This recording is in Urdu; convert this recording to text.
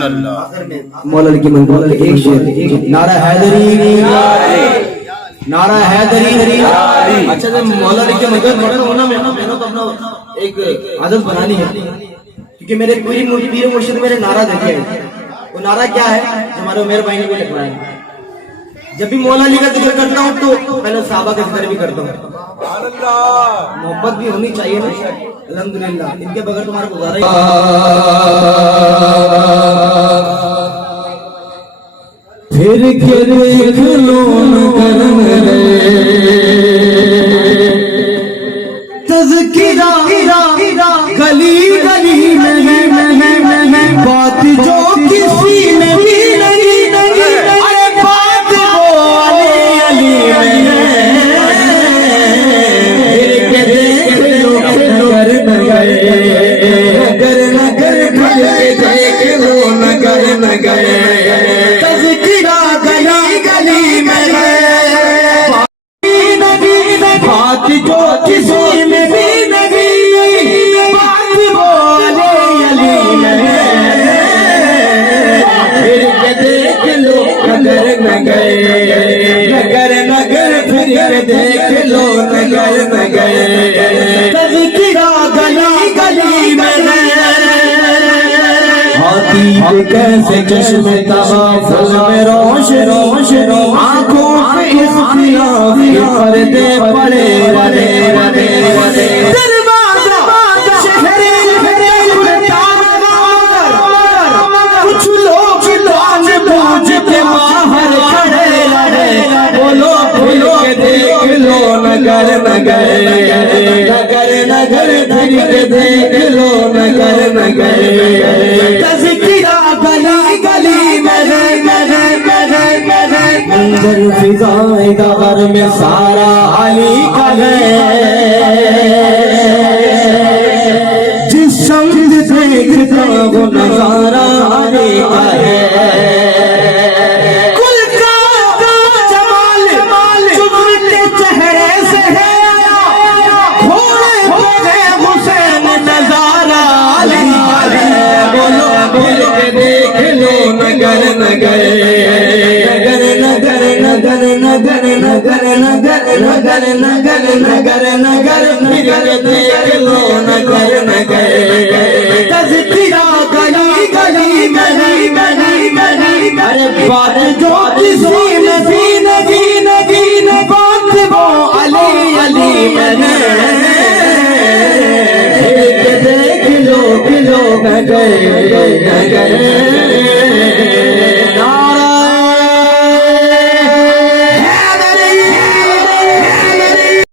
مولا علی کی منقبت کے ایک شعر نعرہ حیدری نعرہ حیدری اچھا جب مولا علی کی منقبت پڑھتا ہوں نا میں نے تو اپنا ایک عادت بنانی ہے کیونکہ میرے پیر مرشد میرے نعرہ دیکھے ہیں وہ نعرہ کیا ہے ہمارے عمیر بھائی نے بھی لکھوایا ہے جب بھی مولا علی کا ذکر کرتا ہوں تو پہلے صحابہ کا ذکر بھی کرتا ہوں محبت بھی ہونی چاہیے نا الحمدللہ ان کے بغیر تمہارا گزارا ہی پھر کے دیکھ لو کرم رے تذکرہ گلی گلی میں بات جو کسی میں بھی نہیں ارے بات وہ علی میں پھر کے دیکھ لو نگر نگر دیکھ لو نگر نگر تذکرہ گلی گلی میں بات جو کسی میں بھی نہیں بات وہ علی میں پھر کے دیکھ لو نگر نگر نگر نگر پھر کے دیکھ لو نگر نگر تذکرہ گلی گلی میں کیسے چشم تغافل میں روش روش آنکھوں سے اختلاف پردے پڑے ردے ردے ردے دروازہ شہر کچھ لوگ لاج بوجھ کے باہر کھڑے رہے بولو بولو دیکھ لو نگر نگر نگر نگر پھر کے دیکھ لو نگر نگر تذکرہ گلی گلی منظر فضائے دغر میں سارا علی کا ہے جس سمجھ دیکھتا وہ نظارہ علی کا ہے کل کا جمال چمٹے چہرے سے ہے گھوڑے پہ حسین نظارہ علی کا ہے بولو بولو دیکھ لو نگر نگر نگر نگر نگر نگر نگر نگر نگر نگر نگر نگر دیکھ لو نگر نگر تذکرہ گلی گلی ارے بات جو کسی میں بھی نہیں بات وہ علی علی میں دیکھ لو نگر نگر